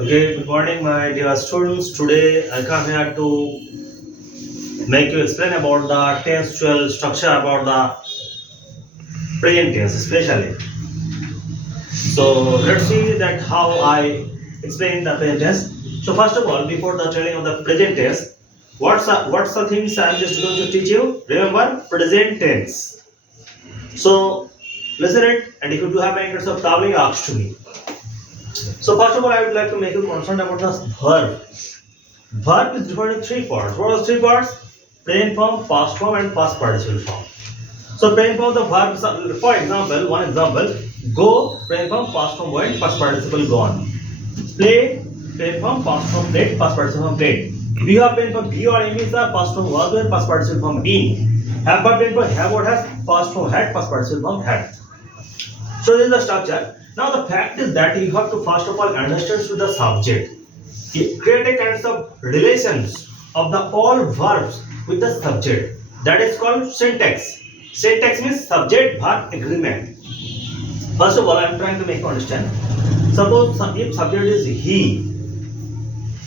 Okay, good morning, my dear students. Today I come here to make you explain about the tensual structure about the present tense, especially. So let's see that how I explain the present tense. So first of all, before the telling of the present tense, what's the things I'm just going to teach you? Remember present tense. So listen it, and if you do have any kinds of problem, ask to me. So first of all, I would like to make you concerned about the verb. Verb is divided in three parts. What are the three parts? Present form, past form, and past participle form. So present form of the verb, for example, one example, go, present form, past form went, past participle gone. Play, present form, past form played, past participle form played. We have present form be or am is the past form was where, past participle form been. Have but present form have what has, past form had, past participle form had. So this is the structure. Now the fact is that you have to first of all understand with the subject. Create a kind of relations of the all verbs with the subject. That is called syntax. Syntax means subject verb agreement. First of all, I am trying to make you understand. Suppose if subject is he,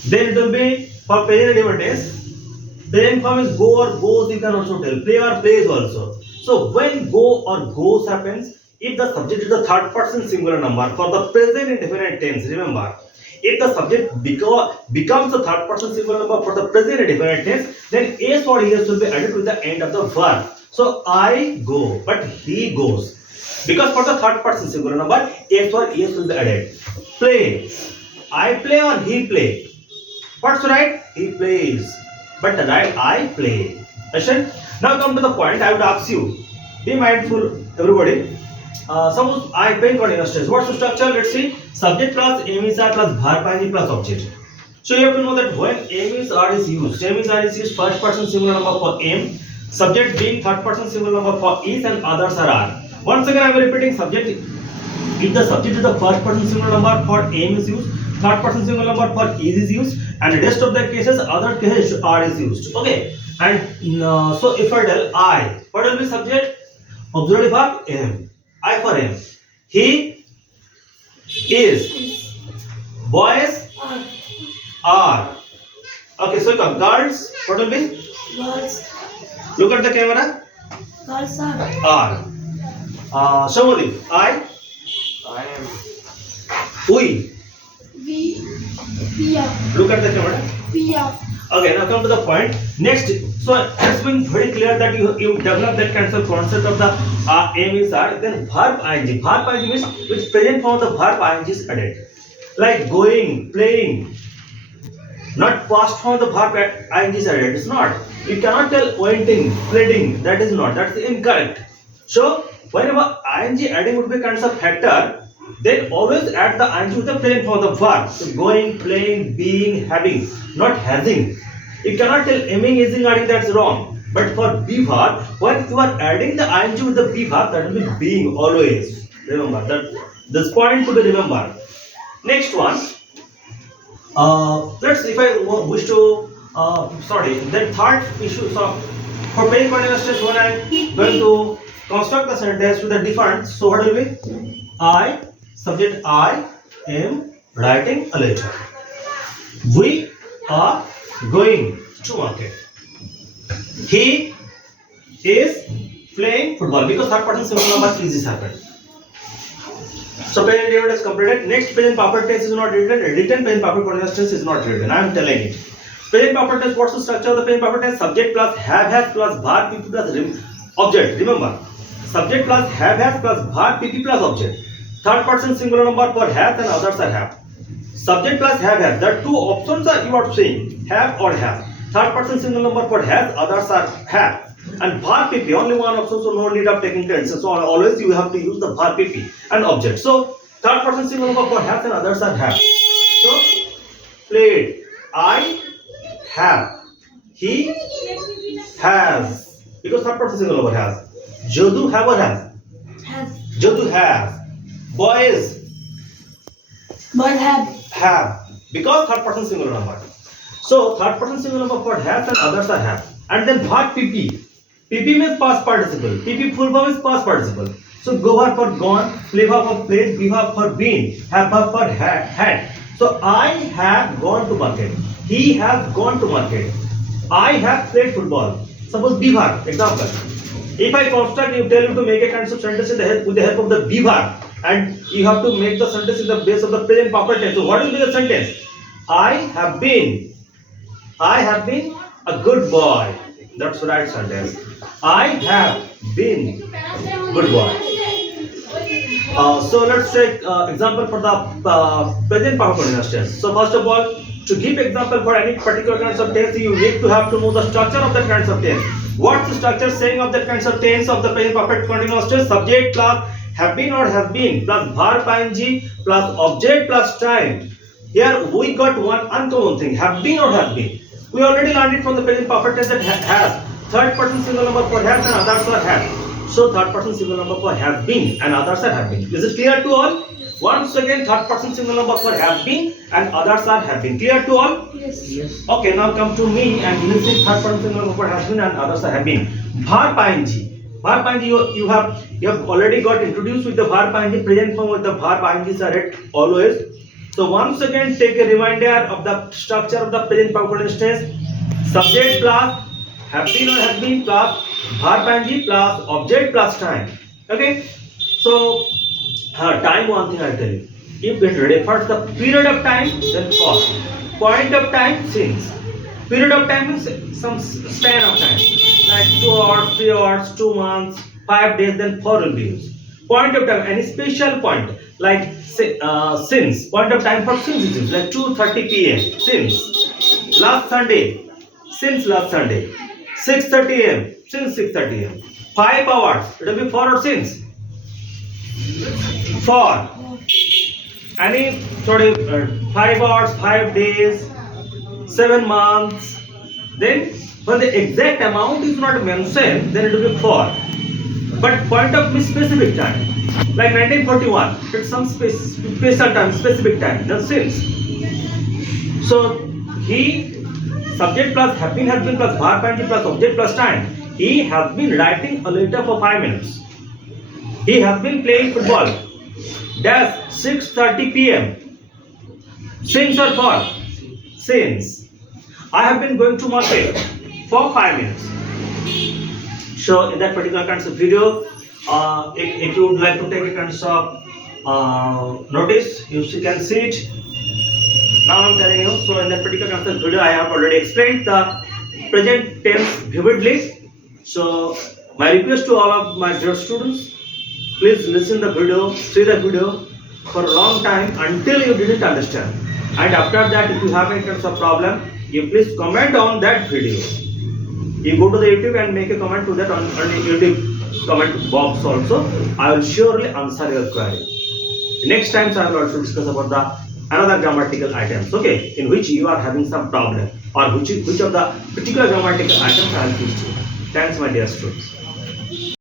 then it will be for present individual tense. Present form is go or goes. You can also tell play or plays also. So when go or goes happens, if the subject is the third person singular number for the present indefinite tense, remember, if the subject becomes the third person singular number for the present indefinite tense, then s or es will be added to the end of the verb. So I go, but he goes. Because for the third person singular number, s or es will be added. Play. I play or he play. What's right? He plays. But the right I play. Understand? Now come to the point. I would ask you. Be mindful, everybody. Suppose I paint one illustration. What's the structure? Let's see. Subject plus aim is plus verb ing plus object. So you have to know that when aim is used, aim is used first person singular number for aim, subject being third person singular number for is, and others are. Once again, I am repeating subject. If the subject is the first person singular number for aim is used, third person singular number for is used, and the rest of the cases other cases are is used. Okay. And so if I tell I, what will be subject? Auxiliary verb am. I for him. He is. Boys are. Okay, so come. Girls, what will be? Girls. Look at the camera. Girls are. Are. Somebody. I am. We. We are. Look at the camera. We are. Okay, now come to the point. Next, so it's been very clear that you develop that kind of concept of the aim is are. Then verb ing. Verb ing means which present form of the verb ing is added. Like going, playing. Not past form of the verb ing is added. It's not. You cannot tell pointing, pleading. That is not. That's incorrect. So whenever ing adding would be kind of factor, then always add the ing with the present form of the verb. So going, playing, being, having, not having. You cannot tell aiming, ising, adding, that's wrong. But for be verb, when you are adding the ing with the be verb, that will be being always. Remember that this point to be remembered. Next one. Let's if I wish to then third issue. So for paying continuous when I'm going to construct the sentence with a different, so what will be? Subject I am writing a letter. We are going to market. He is playing football because third person singular number is happened. So present individual is completed. Next present perfect tense is not written. Written present perfect continuous tense is not written. I am telling it. Present perfect tense. What's the structure of the present perfect tense? Subject plus have has plus verb pp plus object. Remember, subject plus have has plus verb pp plus object. Third person singular number for has and others are have. Subject plus have has. There two options are you are saying have or have. Third person singular number for has, others are have. And verb pp only one option, so no need of taking tenses. So always you have to use the verb pp and object. So third person singular number for has and others are have. So played. I have. He has. Because third person singular number has. Jadu have or has? Has. Jadu has. Boys Boys have. have. Because third person singular number. So third person singular number for has and others are have. And then verb pp. PP means past participle. PP full form is past participle. So go verb for gone, play verb for played, be verb for been, have verb for had. So I have gone to market. He has gone to market. I have played football. Suppose be verb. Example. If I construct, you tell you to make a kind of sentence with the help of the be verb, and you have to make the sentence in the base of the present perfect tense. So what will be the sentence? I have been a good boy. That's the right sentence. I have been good boy. So let's take example for the present perfect continuous tense. So first of all, to give example for any particular kinds of tense, you need to have to know the structure of that kinds of tense. What's the structure saying of that kinds of tense of the present perfect continuous tense? Subject plus have been or has been plus verb ing plus object plus time. Here we got one uncommon thing: have been or have been. We already learned it from the present perfect tense that has third person single number for has and others are have. So third person single number for have been and others are have been. Is it clear to all? Once again, third person single number for have been and others are have been. Clear to all? Yes. Okay, now come to me and you will see third person single number for has been and others are have been. Verb ing. Verb ing you have already got introduced with the verb ing. Present form with the verb ing are read always. So once again, take a reminder of the structure of the present perfect tense. Subject plus have been or has been plus verb ing plus object plus time. Okay. So time, one thing I tell you. If it refers the period of time, then cause. Point of time, since. Period of time means some span of time, like 2 hours, 3 hours, 2 months, 5 days, then 4 will be used. Point of time, any special point, like since. Point of time for since is used, like 2:30 p.m. Since last Sunday, since last Sunday. 6:30 a.m. since 6:30 a.m. 5 hours, it will be for or since. For any 5 hours, 5 days, 7 months. Then when the exact amount is not mentioned, then it will be for. But point of specific time, like 1941, it's some special time, specific time. Then since. So he, subject plus have been plus verb ing plus object plus time. He has been writing a letter for 5 minutes. He has been playing football. Dash 6:30 p.m. Since or for? Since. I have been going to market for 5 minutes. So in that particular kinds of video, if you would like to take a kinds of notice, you can see it. Now I'm telling you. So in that particular kinds of video, I have already explained the present tense vividly. So my request to all of my dear students, please listen the video, see the video for a long time until you didn't understand. And after that, if you have any kinds of problem, you please comment on that video. You go to the YouTube and make a comment to that on the YouTube comment box also. I will surely answer your query. Next time, I will also discuss about the another grammatical items, okay, in which you are having some problem or which of the particular grammatical items I will teach you. Thanks, my dear students.